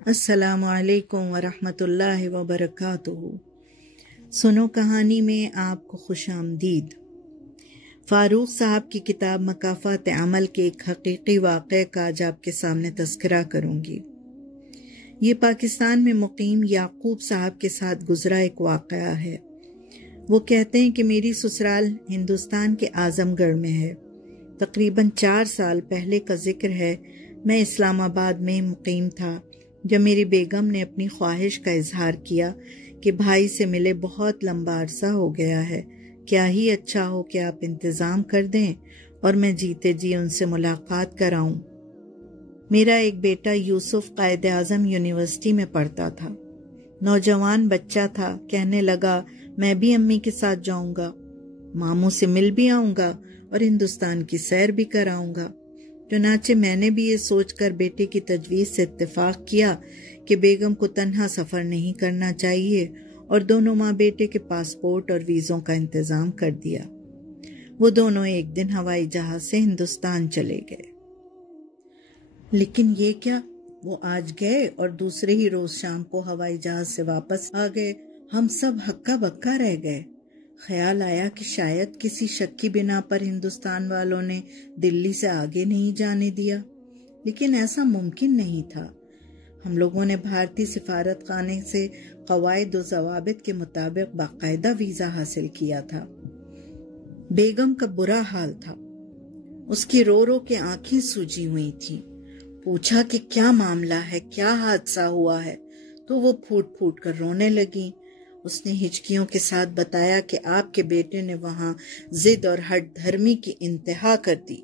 السلام علیکم ورحمۃ اللہ وبرکاتہ۔ سنو کہانی میں آپ کو خوش آمدید۔ فاروق صاحب کی کتاب مکافات عمل کے ایک حقیقی واقعے کا آج آپ کے سامنے تذکرہ کروں گی۔ یہ پاکستان میں مقیم یعقوب صاحب کے ساتھ گزرا ایک واقعہ ہے۔ وہ کہتے ہیں کہ میری سسرال ہندوستان کے اعظم گڑھ میں ہے۔ تقریباً 4 سال پہلے کا ذکر ہے، میں اسلام آباد میں مقیم تھا جب میری بیگم نے اپنی خواہش کا اظہار کیا کہ بھائی سے ملے بہت لمبا عرصہ ہو گیا ہے، کیا ہی اچھا ہو کہ آپ انتظام کر دیں اور میں جیتے جی ان سے ملاقات کراؤں۔ میرا ایک بیٹا یوسف قائد اعظم یونیورسٹی میں پڑھتا تھا، نوجوان بچہ تھا، کہنے لگا میں بھی امی کے ساتھ جاؤں گا، ماموں سے مل بھی آؤں گا اور ہندوستان کی سیر بھی کراؤں گا۔ چنانچہ میں نے بھی یہ سوچ کر بیٹے کی تجویز سے اتفاق کیا کہ بیگم کو تنہا سفر نہیں کرنا چاہیے اور دونوں ماں بیٹے کے پاسپورٹ اور ویزوں کا انتظام کر دیا۔ وہ دونوں ایک دن ہوائی جہاز سے ہندوستان چلے گئے۔ لیکن یہ کیا، وہ آج گئے اور دوسرے ہی روز شام کو ہوائی جہاز سے واپس آ گئے۔ ہم سب ہکا بکا رہ گئے۔ خیال آیا کہ شاید کسی شک کی بنا پر ہندوستان والوں نے دلی سے آگے نہیں جانے دیا، لیکن ایسا ممکن نہیں تھا۔ ہم لوگوں نے بھارتی سفارت خانے سے قواعد و ضوابط کے مطابق باقاعدہ ویزا حاصل کیا تھا۔ بیگم کا برا حال تھا، اس کی رو رو کے آنکھیں سوجی ہوئی تھیں۔ پوچھا کہ کیا معاملہ ہے، کیا حادثہ ہوا ہے، تو وہ پھوٹ پھوٹ کر رونے لگی۔ اس نے ہچکیوں کے ساتھ بتایا کہ آپ کے بیٹے نے وہاں ضد اور ہٹ دھرمی کی انتہا کر دی۔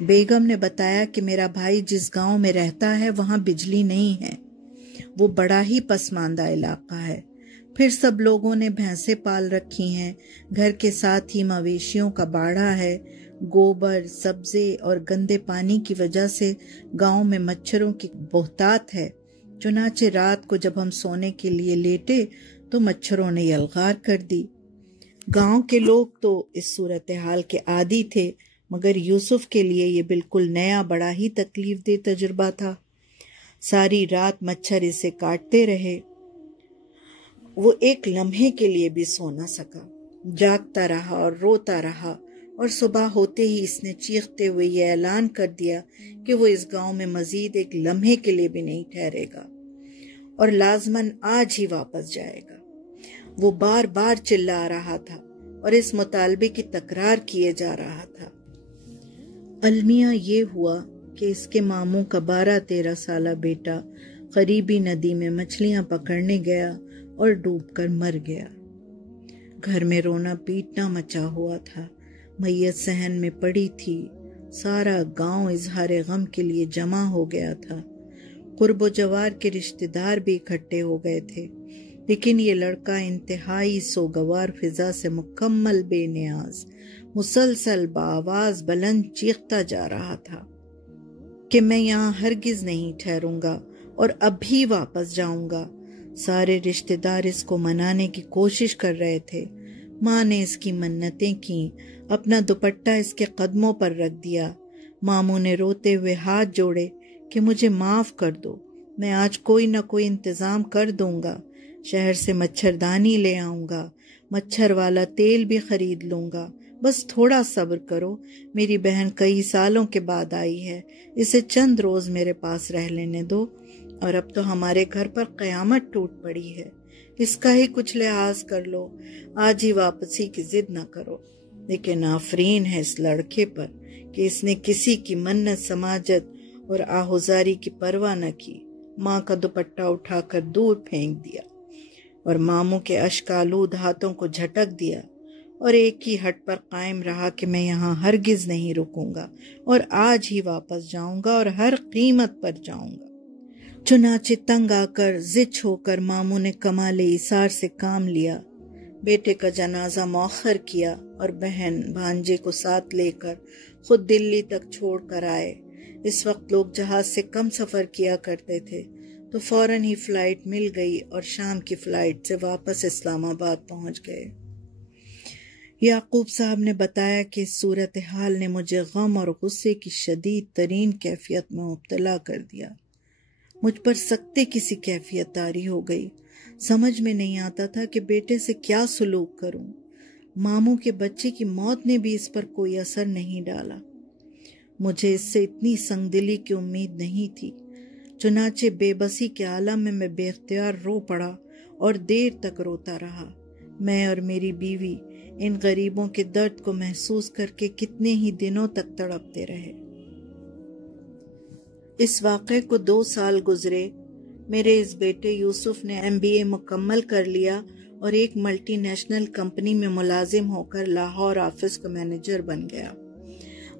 بیگم نے بتایا کہ میرا بھائی جس گاؤں میں رہتا ہے وہاں بجلی نہیں ہے، وہ بڑا ہی پسماندہ علاقہ ہے۔ پھر سب لوگوں نے بھینسیں پال رکھی ہیں، گھر کے ساتھ ہی مویشیوں کا باڑا ہے۔ گوبر، سبزے اور گندے پانی کی وجہ سے گاؤں میں مچھروں کی بہتات ہے۔ چنانچہ رات کو جب ہم سونے کے لیے لیٹے تو مچھروں نے یلغار کر دی۔ گاؤں کے لوگ تو اس صورتحال کے عادی تھے، مگر یوسف کے لیے یہ بالکل نیا، بڑا ہی تکلیف دہ تجربہ تھا۔ ساری رات مچھر اسے کاٹتے رہے، وہ ایک لمحے کے لیے بھی سو نہ سکا، جاگتا رہا اور روتا رہا، اور صبح ہوتے ہی اس نے چیختے ہوئے یہ اعلان کر دیا کہ وہ اس گاؤں میں مزید ایک لمحے کے لیے بھی نہیں ٹھہرے گا اور لازماً آج ہی واپس جائے گا۔ وہ بار بار چلا رہا تھا اور اس مطالبے کی تکرار کیے جا رہا تھا۔ المیہ یہ ہوا کہ اس کے ماموں کا 12-13 سالہ بیٹا قریبی ندی میں مچھلیاں پکڑنے گیا اور ڈوب کر مر گیا۔ گھر میں رونا پیٹنا مچا ہوا تھا، میت صحن میں پڑی تھی، سارا گاؤں اظہار غم کے لیے جمع ہو گیا تھا۔ قرب و جوار کے رشتہ دار بھی اکٹھے ہو گئے تھے، لیکن یہ لڑکا انتہائی سوگوار فضا سے مکمل بے نیاز، مسلسل بآواز بلند چیختا جا رہا تھا کہ میں یہاں ہرگز نہیں ٹھہروں گا اور ابھی واپس جاؤں گا۔ سارے رشتہ دار اس کو منانے کی کوشش کر رہے تھے۔ ماں نے اس کی منتیں کیں، اپنا دوپٹہ اس کے قدموں پر رکھ دیا۔ ماموں نے روتے ہوئے ہاتھ جوڑے کہ مجھے معاف کر دو، میں آج کوئی نہ کوئی انتظام کر دوں گا، شہر سے مچھردانی لے آؤں گا، مچھر والا تیل بھی خرید لوں گا، بس تھوڑا صبر کرو، میری بہن کئی سالوں کے بعد آئی ہے، اسے چند روز میرے پاس رہ لینے دو، اور اب تو ہمارے گھر پر قیامت ٹوٹ پڑی ہے، اس کا ہی کچھ لحاظ کر لو، آج ہی واپسی کی ضد نہ کرو۔ لیکن آفرین ہے اس لڑکے پر کہ اس نے کسی کی منت سماجت اور آہوزاری کی پرواہ نہ کی، ماں کا دوپٹہ اٹھا کر دور پھینک دیا اور ماموں کے اشک آلود ہاتھوں کو جھٹک دیا، اور ایک ہی ہٹ پر قائم رہا کہ میں یہاں ہرگز نہیں رکوں گا اور آج ہی واپس جاؤں گا اور ہر قیمت پر جاؤں گا۔ چنانچہ تنگ آ کر ضد ہو کر ماموں نے کمال ایثار سے کام لیا، بیٹے کا جنازہ مؤخر کیا اور بہن بھانجے کو ساتھ لے کر خود دلی تک چھوڑ کر آئے۔ اس وقت لوگ جہاز سے کم سفر کیا کرتے تھے، تو فوراً ہی فلائٹ مل گئی اور شام کی فلائٹ سے واپس اسلام آباد پہنچ گئے۔ یعقوب صاحب نے بتایا کہ اس صورتحال نے مجھے غم اور غصے کی شدید ترین کیفیت میں مبتلا کر دیا۔ مجھ پر سختی کسی کیفیت طاری ہو گئی. سمجھ میں نہیں آتا تھا کہ بیٹے سے کیا سلوک کروں. ماموں کے بچے کی موت نے بھی اس پر کوئی اثر نہیں ڈالا. مجھے اس سے اتنی سنگ دلی کی امید نہیں تھی. چنانچہ بے بسی کے عالم میں بے اختیار رو پڑا اور دیر تک روتا رہا. میں اور میری بیوی ان غریبوں کے درد کو محسوس کر کے کتنے ہی دنوں تک تڑپتے رہے. اس واقعے کو 2 سال گزرے. میرے اس بیٹے یوسف نے MBA مکمل کر لیا اور ایک ملٹی نیشنل کمپنی میں ملازم ہو کر لاہور آفس کا مینیجر بن گیا.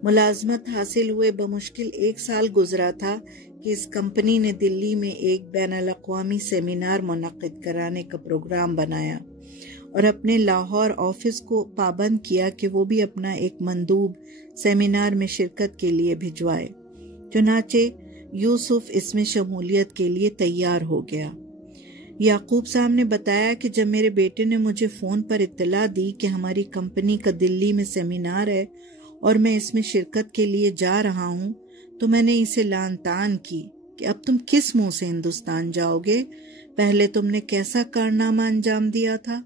ملازمت حاصل ہوئے بمشکل 1 سال گزرا تھا کہ اس کمپنی نے دلی میں ایک بین الاقوامی سیمینار منعقد کرانے کا پروگرام بنایا اور اپنے لاہور آفس کو پابند کیا کہ وہ بھی اپنا ایک مندوب سیمینار میں شرکت کے لیے بھجوائے. چنانچہ یوسف اس میں شمولیت کے لیے تیار ہو گیا. یعقوب صاحب نے بتایا کہ جب میرے بیٹے نے مجھے فون پر اطلاع دی کہ ہماری کمپنی کا دلی میں سیمینار ہے اور میں اس میں شرکت کے لیے جا رہا ہوں تو میں نے اسے لان تان کی کہ اب تم کس منہ سے ہندوستان جاؤ گے؟ پہلے تم نے کیسا کارنامہ انجام دیا تھا؟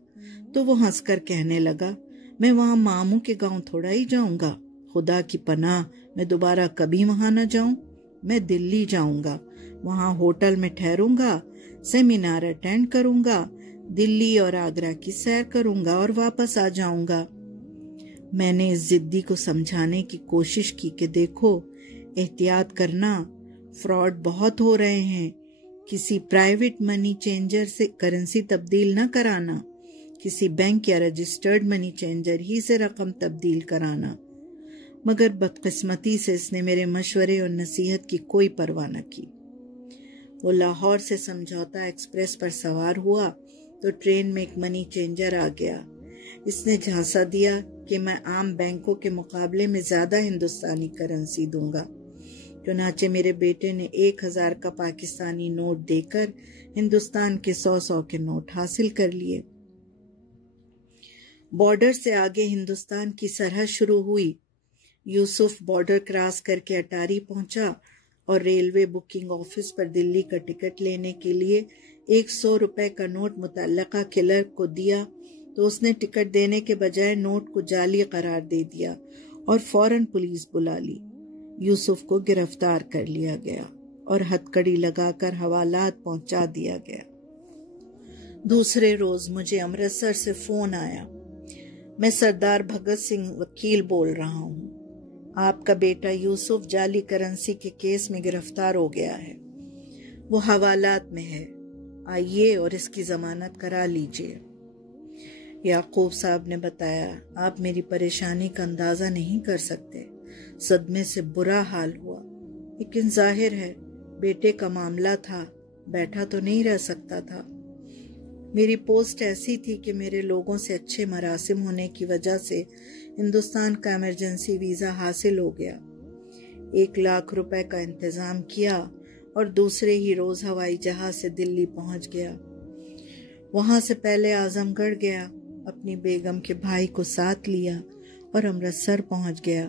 تو وہ ہنس کر کہنے لگا، میں وہاں ماموں کے گاؤں تھوڑا ہی جاؤں گا. خدا کی پناہ، میں دوبارہ کبھی وہاں نہ جاؤں. میں دلی جاؤں گا، وہاں ہوٹل میں ٹھہروں گا، سیمینار اٹینڈ کروں گا، دلی اور آگرہ کی سیر کروں گا اور واپس آ جاؤں گا. میں نے اس ضدی کو سمجھانے کی کوشش کی کہ دیکھو، احتیاط کرنا، فراڈ بہت ہو رہے ہیں. کسی پرائیویٹ منی چینجر سے کرنسی تبدیل نہ کرانا، کسی بینک یا رجسٹرڈ منی چینجر ہی سے رقم تبدیل کرانا. مگر بدقسمتی سے اس نے میرے مشورے اور نصیحت کی کوئی پرواہ نہ کی. وہ لاہور سے سمجھوتا ایکسپریس پر سوار ہوا تو ٹرین میں ایک منی چینجر آ گیا. اس نے جھانسا دیا کہ میں عام بینکوں کے مقابلے میں زیادہ ہندوستانی کرنسی دوں گا. چنانچہ میرے بیٹے نے 1000 کا پاکستانی نوٹ دے کر ہندوستان کے 100 کے نوٹ حاصل کر لیے. بارڈر سے آگے ہندوستان کی سرحد شروع ہوئی. یوسف بارڈر کراس کر کے اٹاری پہنچا اور ریلوے بکنگ آفس پر دلی کا ٹکٹ لینے کے لیے 100 روپے کا نوٹ متعلقہ کلرک کو دیا تو اس نے ٹکٹ دینے کے بجائے نوٹ کو جعلی قرار دے دیا اور فوراً پولیس بلا لی. یوسف کو گرفتار کر لیا گیا اور ہتھکڑی لگا کر حوالات پہنچا دیا گیا. دوسرے روز مجھے امرتسر سے فون آیا. میں سردار بھگت سنگھ وکیل بول رہا ہوں. آپ کا بیٹا یوسف جعلی کرنسی کے کیس میں گرفتار ہو گیا ہے. وہ حوالات میں ہے. آئیے اور اس کی ضمانت کرا لیجیے. یعقوب صاحب نے بتایا، آپ میری پریشانی کا اندازہ نہیں کر سکتے. صدمے سے برا حال ہوا، لیکن ظاہر ہے بیٹے کا معاملہ تھا، بیٹھا تو نہیں رہ سکتا تھا. میری پوسٹ ایسی تھی کہ میرے لوگوں سے اچھے مراسم ہونے کی وجہ سے ہندوستان کا ایمرجنسی ویزا حاصل ہو گیا. 1 لاکھ روپے کا انتظام کیا اور دوسرے ہی روز ہوائی جہاز سے دلی پہنچ گیا. وہاں سے پہلے اعظم گڑھ گیا، اپنی بیگم کے بھائی کو ساتھ لیا اور امرتسر پہنچ گیا.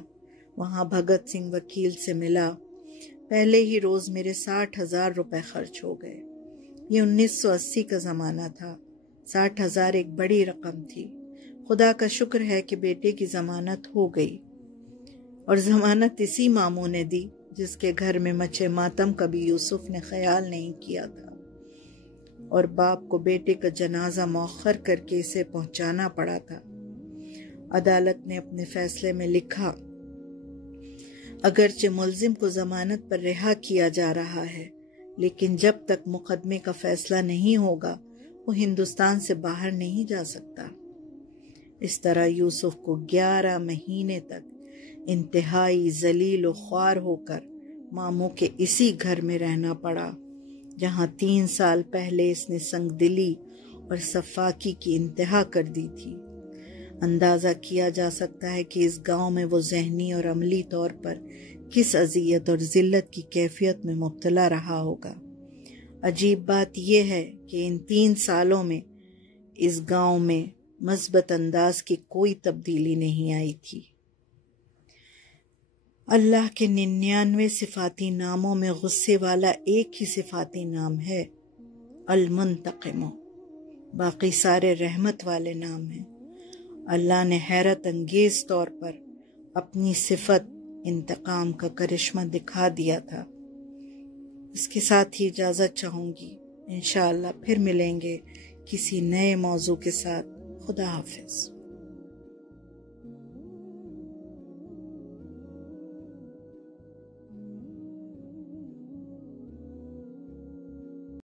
وہاں بھگت سنگھ وکیل سے ملا. پہلے ہی روز میرے 60,000 روپے خرچ ہو گئے. یہ 1980 کا زمانہ تھا. 60,000 ایک بڑی رقم تھی. خدا کا شکر ہے کہ بیٹے کی ضمانت ہو گئی، اور ضمانت اسی ماموں نے دی جس کے گھر میں مچے ماتم کبھی یوسف نے خیال نہیں کیا تھا، اور باپ کو بیٹے کا جنازہ مؤخر کر کے اسے پہنچانا پڑا تھا. عدالت نے اپنے فیصلے میں لکھا، اگرچہ ملزم کو ضمانت پر رہا کیا جا رہا ہے، لیکن جب تک مقدمے کا فیصلہ نہیں ہوگا وہ ہندوستان سے باہر نہیں جا سکتا. اس طرح یوسف کو 11 مہینے تک انتہائی ذلیل و خوار ہو کر ماموں کے اسی گھر میں رہنا پڑا، جہاں 3 سال پہلے اس نے سنگ دلی اور صفاقی کی انتہا کر دی تھی. اندازہ کیا جا سکتا ہے کہ اس گاؤں میں وہ ذہنی اور عملی طور پر کس اذیت اور ذلت کی کیفیت میں مبتلا رہا ہوگا. عجیب بات یہ ہے کہ ان 3 سالوں میں اس گاؤں میں مثبت انداز کی کوئی تبدیلی نہیں آئی تھی. اللہ کے 99 صفاتی ناموں میں غصے والا ایک ہی صفاتی نام ہے، المنتقم۔ باقی سارے رحمت والے نام ہیں۔ اللہ نے حیرت انگیز طور پر اپنی صفت انتقام کا کرشمہ دکھا دیا تھا۔ اس کے ساتھ ہی اجازت چاہوں گی، انشاءاللہ پھر ملیں گے کسی نئے موضوع کے ساتھ۔ خدا حافظ۔